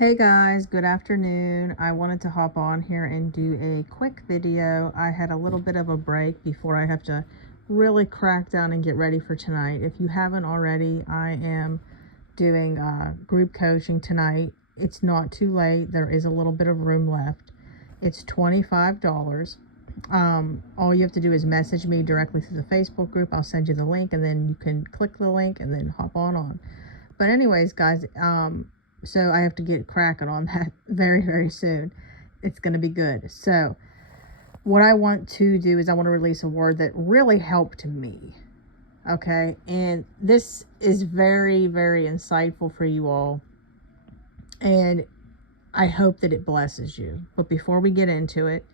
Hey guys, good afternoon. I wanted to hop on here and do a quick video. I had a little bit of a break before I have to really crack down and get ready for tonight. If you haven't already, I am doing group coaching tonight. It's not too late. There is a little bit of room left. It's $25. All you have to do is message me directly through the Facebook group. I'll send you the link, and then you can click the link and then hop on. But anyways, guys, so I have to get cracking on that very, very soon. It's going to be good. So what I want to do is I want to release a word that really helped me. Okay. And this is very, very insightful for you all. And I hope that it blesses you. But before we get into it,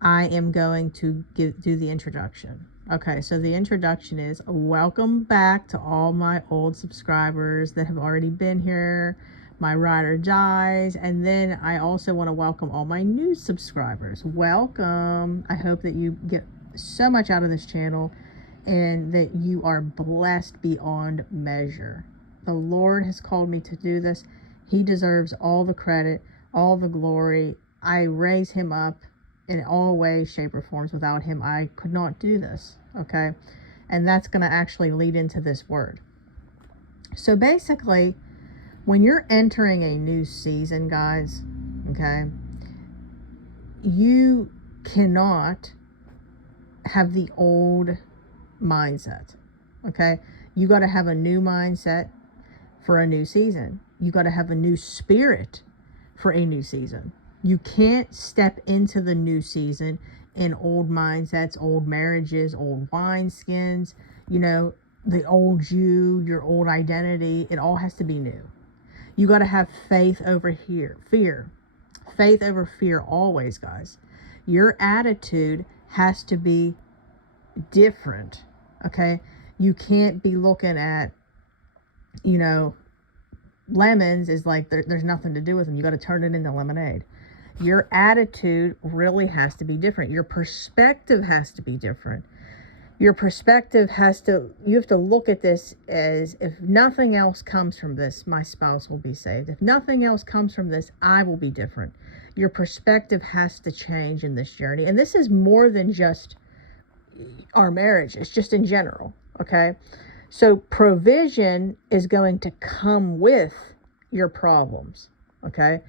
I am going to do the introduction. Okay, so the introduction is welcome back to all my old subscribers that have already been here, my ride or dies, and then I also want to welcome all my new subscribers. Welcome. I hope that you get so much out of this channel and that you are blessed beyond measure. The Lord has called me to do this. He deserves all the credit, all the glory. I raise him up in all ways, shape, or forms. Without him, I could not do this. Okay, and that's going to actually lead into this word. So basically, when you're entering a new season, guys, okay, you cannot have the old mindset. Okay, you got to have a new mindset for a new season. You got to have a new spirit for a new season. You can't step into the new season in old mindsets, old marriages, old wineskins, the old you, your old identity. It all has to be new. You got to have faith over fear. Faith over fear always, guys. Your attitude has to be different, okay? You can't be looking at, lemons is like there's nothing to do with them. You got to turn it into lemonade. Your attitude really has to be different. Your perspective has to be different. You have to look at this as, if nothing else comes from this, my spouse will be saved. If nothing else comes from this, I will be different. Your perspective has to change in this journey. And this is more than just our marriage. It's just in general. Okay. So provision is going to come with your problems. Okay.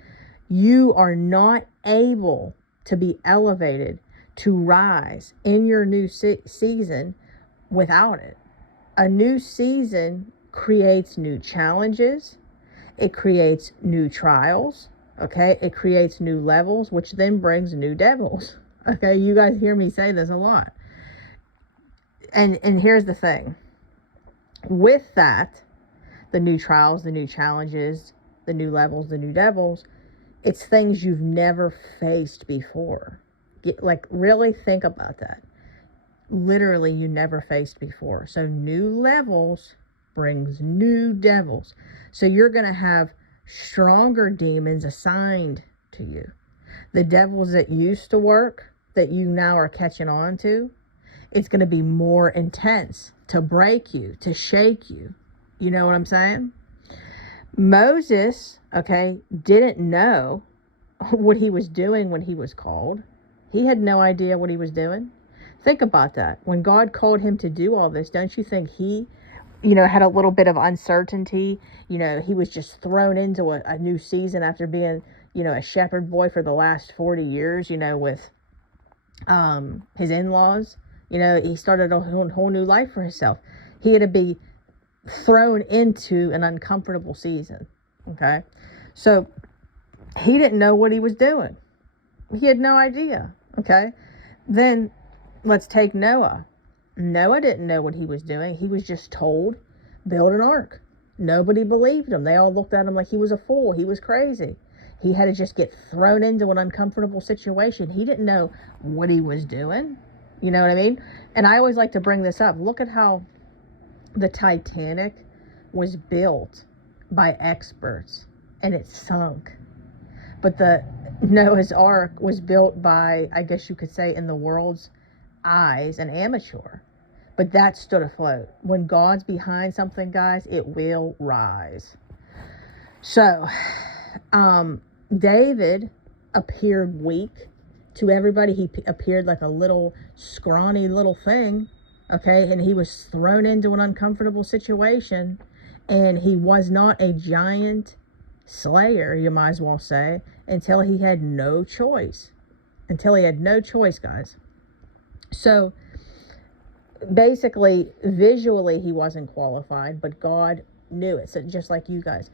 You are not able to be elevated, to rise in your new season without it. A new season creates new challenges. It creates new trials. Okay. It creates new levels, which then brings new devils. Okay. You guys hear me say this a lot. And here's the thing. With that, the new trials, the new challenges, the new levels, the new devils, it's things you've never faced before. Really think about that. Literally, you never faced before. So new levels brings new devils. So you're going to have stronger demons assigned to you. The devils that used to work, that you now are catching on to, it's going to be more intense to break you, to shake you. You know what I'm saying? Moses, okay, didn't know what he was doing when he was called. He had no idea what he was doing. Think about that. When God called him to do all this, don't you think he, had a little bit of uncertainty? He was just thrown into a new season after being, a shepherd boy for the last 40 years, with his in-laws. He started a whole new life for himself. He had to be thrown into an uncomfortable season. Okay. So he didn't know what he was doing. He had no idea. Okay. Then let's take Noah. Noah didn't know what he was doing. He was just told, build an ark. Nobody believed him. They all looked at him like he was a fool. He was crazy. He had to just get thrown into an uncomfortable situation. He didn't know what he was doing. You know what I mean? And I always like to bring this up. Look at how the Titanic was built by experts and it sunk. But the Noah's Ark was built by, I guess you could say, in the world's eyes, an amateur. But that stood afloat. When God's behind something, guys, it will rise. So David appeared weak to everybody. He appeared like a little scrawny little thing, okay? And he was thrown into an uncomfortable situation, and he was not a giant slayer, you might as well say, until he had no choice. Until he had no choice, guys. So basically, visually, he wasn't qualified, but God knew it. So just like you guys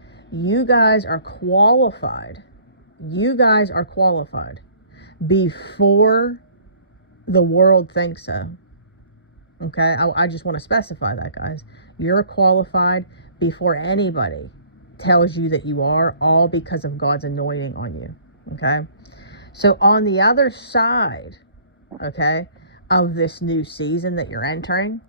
are qualified. You guys are qualified before the world thinks so. Okay, I just want to specify that, guys. You're qualified before anybody tells you that you are, all because of God's anointing on you. Okay, so on the other side, okay, of this new season that you're entering,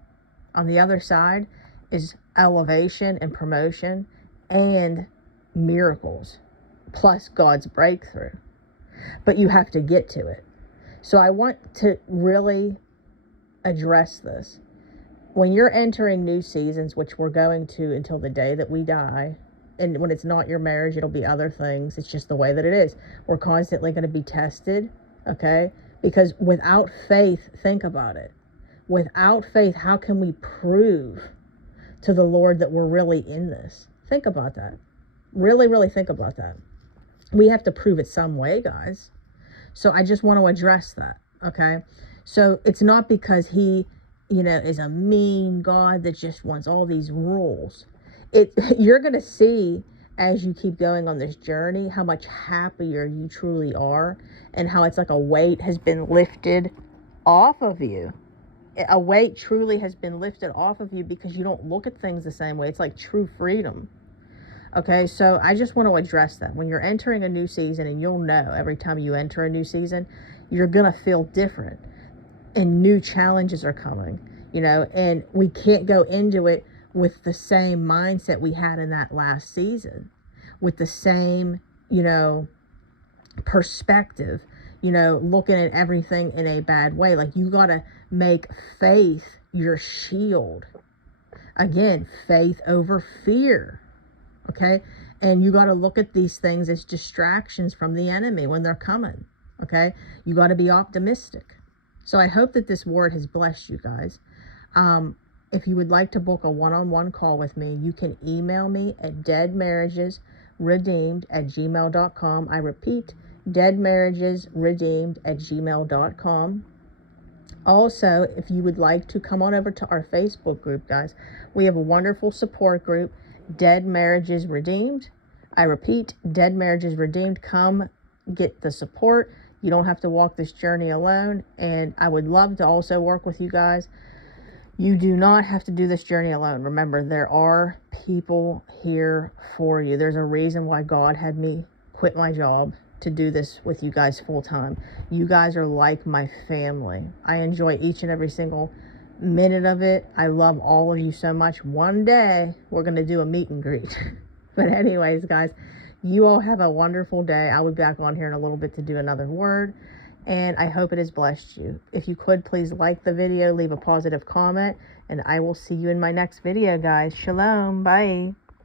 on the other side is elevation and promotion and miracles, plus God's breakthrough. But you have to get to it. So I want to really address this. When you're entering new seasons, which we're going to until the day that we die, and when it's not your marriage, it'll be other things. It's just the way that it is. We're constantly going to be tested, okay? Because without faith, think about it. Without faith, how can we prove to the Lord that we're really in this? Think about that. Really, really think about that. We have to prove it some way, guys. So I just want to address that, okay? So it's not because he, is a mean God that just wants all these rules. You're going to see as you keep going on this journey how much happier you truly are, and how it's like a weight has been lifted off of you. A weight truly has been lifted off of you because you don't look at things the same way. It's like true freedom. Okay, so I just want to address that. When you're entering a new season, and you'll know every time you enter a new season, you're going to feel different. And new challenges are coming, and we can't go into it with the same mindset we had in that last season, with the same, perspective, looking at everything in a bad way. Like, you got to make faith your shield. Again, faith over fear. Okay, and you got to look at these things as distractions from the enemy when they're coming. Okay, you got to be optimistic. So I hope that this word has blessed you guys. If you would like to book a one-on-one call with me, you can email me at deadmarriagesredeemed@gmail.com. I repeat, deadmarriagesredeemed@gmail.com. Also, if you would like to come on over to our Facebook group, guys, we have a wonderful support group, Dead Marriages Redeemed. I repeat, Dead Marriages Redeemed. Come get the support. You don't have to walk this journey alone, and I would love to also work with you guys. You do not have to do this journey alone. Remember, there are people here for you. There's a reason why God had me quit my job to do this with you guys full time. You guys are like my family. I enjoy each and every single minute of it. I love all of you so much. One day we're going to do a meet and greet. But anyways, guys, you all have a wonderful day. I will be back on here in a little bit to do another word, and I hope it has blessed you. If you could, please like the video, leave a positive comment, and I will see you in my next video, guys. Shalom. Bye.